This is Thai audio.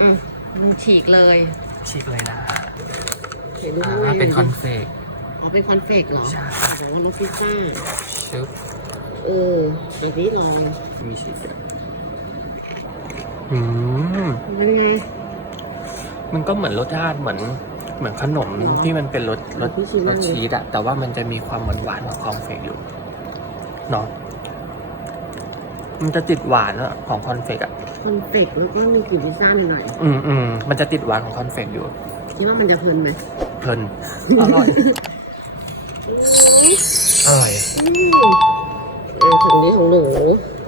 อืมมันฉีกเลยฉีกเลยนะเห็นดูอ่าข้างในเป็นคอนเฟกอ๋อเป็นคอนเฟกเหรอใช่โอ้โหน้องพิซซ่าชึบเออไอ้นี่ลองมีชีสด้วยอืมเป็นไงมันก็เหมือนรสชาติเหมือนเหมือนขนมที่มันเป็นรสรสรสชีสอะแต่ว่ามันจะมีความหวานหวานๆของคอนเฟกอยู่เนาะ มันจะติดหวานอะของคอนเฟกอะคอนเฟกแล้วก็มีกลิ่นพิซซ่าหน่อยอืมอืมมันจะติดหวานของคอนเฟกอยู่ ๆคิดว่ามันจะเพลินไหมเพลิน อร่อย อร่อย อืมอ่าฝั่งนี้ของหนูอ